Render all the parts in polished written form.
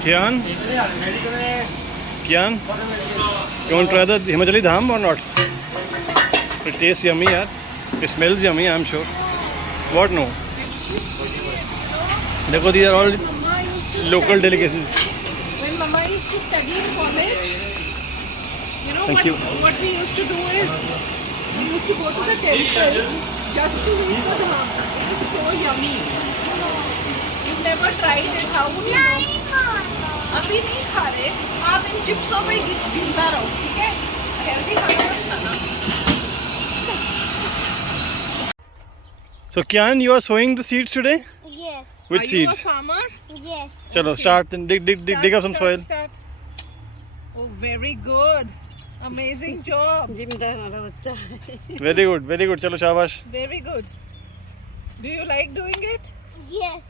Kian? Kian? You want to try the Himachali Dhaam or not? It tastes yummy, yaar. It smells yummy, I'm sure. What no? Dekho, these are all local delicacies. When Mama used to study in college, Thank you. what we used to do is, we used to go to the temple just to eat the dhaam. It is so yummy. You've never tried it, how would you know? अभी नहीं खा रहे, आप इन चिप्सों पे गिरता रहो, ठीक है? हेल्दी खाना मत खाना. So Kian, you are sowing the seeds today? Yes. Which Are seeds? you a farmer? Yes. Chalo, start and dig up some soil. Start. Oh, very good. Amazing job. Very good, very good. Chalo, shabash. Very good. Do you like doing it? Yes.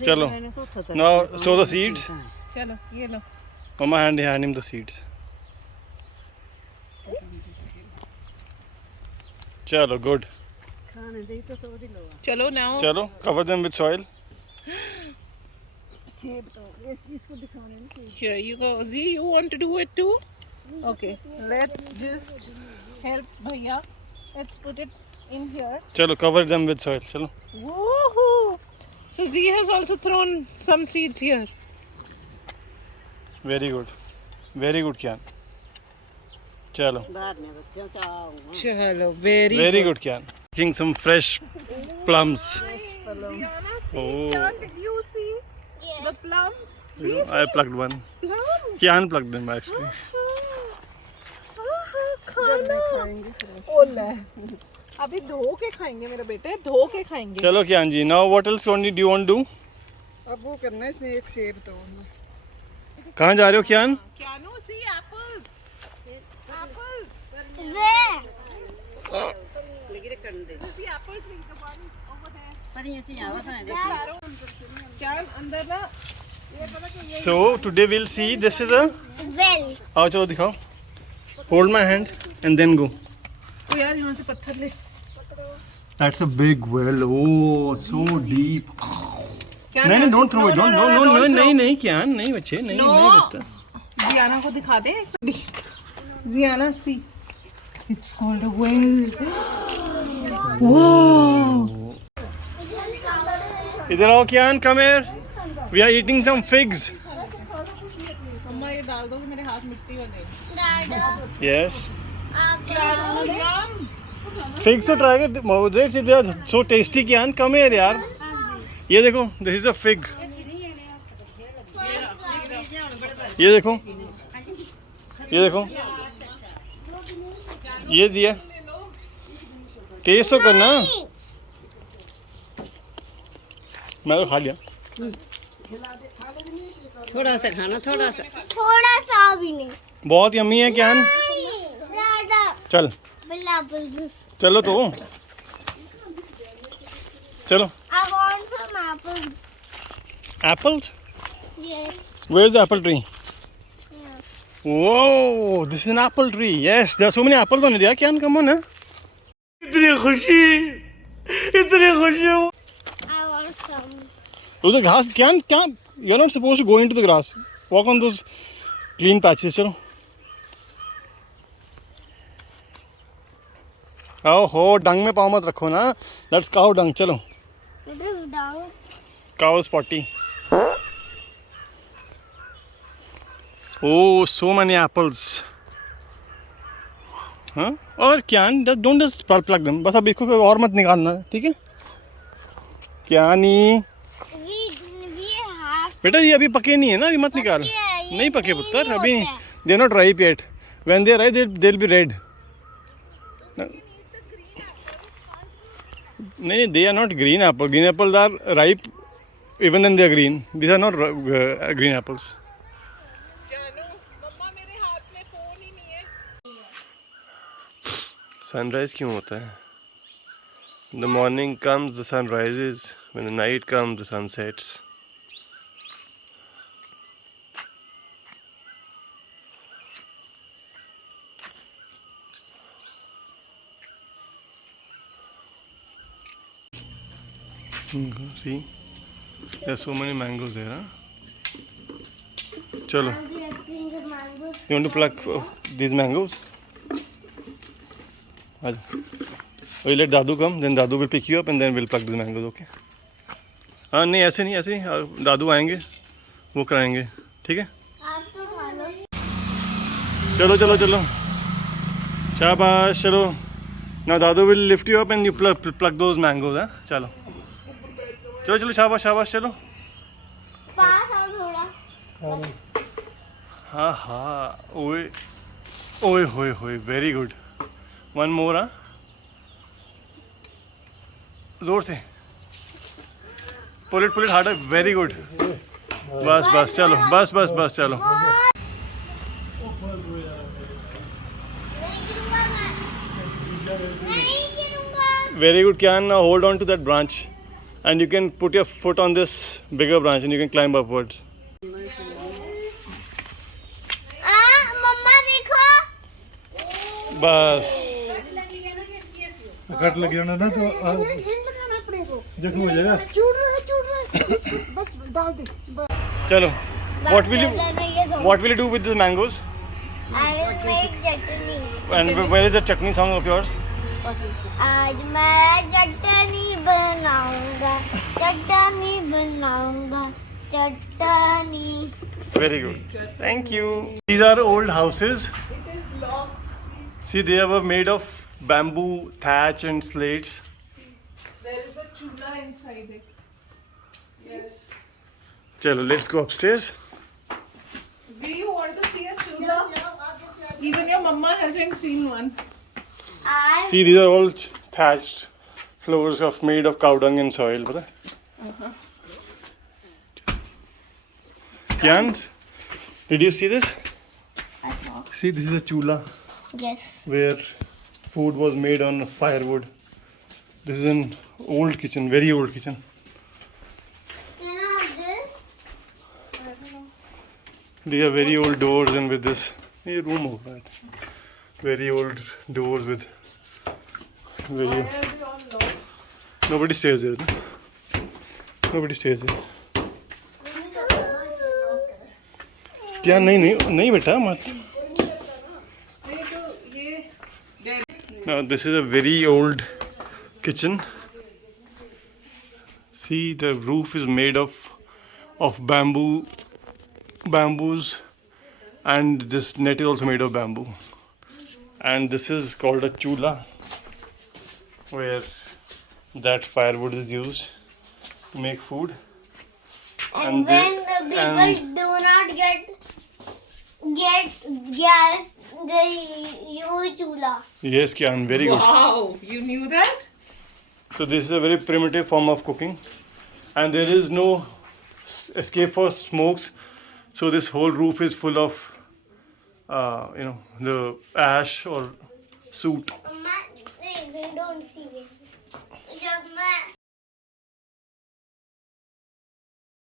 Chalo. Now sow the seeds. चलो ये लो. Mama hand him the seeds. Chalo, good. चलो now. Chalo, cover them with soil. Here you go. Z, you want to do it too? Okay. Let's just help Bhaiya. Let's put it in here. Chalo, cover them with soil. Chalo. Woohoo! So Z has also thrown some seeds here. Very good. Very good, Kian. Chalo. Chalo, very Good, Kian. Taking some fresh plums. Diana, see, Oh. Did you see the plums? See, I plucked one. plums. Kian plucked them actually. खाना ओले अभी धो के खाएंगे मेरे बेटे धो के खाएंगे Chalo, Kian ji. Now what else do you want to do? अब वो करना है इसमें एक सेब तो कहाँ जा रहे हो Kian? क्या no see apples apples Where? See apples the one over there क्या अंदर ना So today we'll see. This is a. Well. आओ चलो दिखाओ. Hold my hand and then go. तो यार यहाँ से पत्थर ले That's a big well. Oh, so deep. क्या नहीं, don't throw it. Don't, नहीं, Kian, नहीं बच्चे, नहीं, नहीं बच्चा. जियाना को दिखा दे जियाना सी it's called a well whoa इधर आओ Kian, come here. We are eating some figs. अम्मा ये डाल दो कि मेरे हाथ मिट्टी हो जाएगी Yes. Yum. Figs तो try कर. They are so tasty Kian. Come here यार. ये देखो. This is a fig. ये देखो. ये देखो. ये दिया. टेस्ट तो करना. मैं तो खा लिया. थोड़ा सा खाना थोड़ा सा थोड़ा सा भी नहीं. बहुत यम्मी है Kian. चल. चलो तो. चलो. I want some apples. Apples? Yes. Where's the apple tree? Yes. Whoa, this is an apple tree. Yes, there are so many apples on it. Yeah, Kian, come on, huh? इतनी खुशी. I want some. उधर घास Kian, क्या? You're not supposed to go into the grass. Walk on those clean patches. चलो. हो डंग में पाँव मत रखो ना. That's cow dung. चलो. It is down. Cow's potty. Oh, so many apples. हाँ? और Kian, don't just pluck them. बस अब इसको और मत निकालना, ठीक है? Kiani. We have. बेटा ये अभी पके नहीं है ना, अभी मत निकाल. नहीं पके पुत्र, अभी they are not ripe yet. When they are ripe, they'll be red. नहीं, they are not green apples. Green apples are ripe even when they are green. These are not green apples. मम्मा मेरे हाथ में phone ही नहीं है Sunrise क्यों होता है? The morning comes, the sun rises. When the night comes, the sun sets. See? There's so many mangoes there, huh? Chalo. I'm collecting the mangoes. You want to pluck these mangoes? Aaj. We let Dadu come, then Dadu will pick you up and then we'll pluck the mangoes, okay? हाँ नहीं ऐसे नहीं दादू आएंगे वो कराएंगे ठीक है आप तो खा लो. चलो चलो चलो शाबाश चलो now Dadu will lift you up and you pluck those mangoes हाँ चलो चलो चलो शाबाश शाबाश चलो पास आओ थोड़ा. हाँ हाँ ओए ओए होए होए वेरी गुड वन मोर हाँ जोर से pull it harder very good बस बस चलो बस बस बस चलो नहीं गिरूंगा मैं. नहीं गिरूंगा. very good Kian now hold on to that branch and you can put your foot on this bigger branch and you can climb upwards मम्मा देखो. बस कट लग गया ना तो जख्म हो जाएगा चूड़ रहा है बस डाल दे. चलो what will you do with the mangoes I will make chutney. and where is the chutney song of yours आज मैं चटनी बनाऊंगा. चटनी. very good thank you these are old houses It is long. see they were made of bamboo thatch and slates There is a chula inside it. Yes. chalo let's go upstairs Do you want to see a chula? Even your mama hasn't seen one. I see these are all thatched floors of made of cow dung and soil pata Kian did you see this saw. see this is a chula Yes. where food was made on firewood. This is an old kitchen, very old kitchen. Can I have this? These are very old doors and with this ये room होगा very old doors with very Why are they all locked? nobody stays there. No? Nobody stays there. क्या नहीं नहीं नहीं बेटा मत. नहीं तो ये Now this is a very old kitchen. See the roof is made of bamboos and this net is also made of bamboo. And this is called a chula where that firewood is used to make food. And And when they- the people and- do not get gas, they use chula. Yes, Kian, very good. Wow, you knew that? So this is a very primitive form of cooking, and there is no escape for smokes. So this whole roof is full of, the ash or soot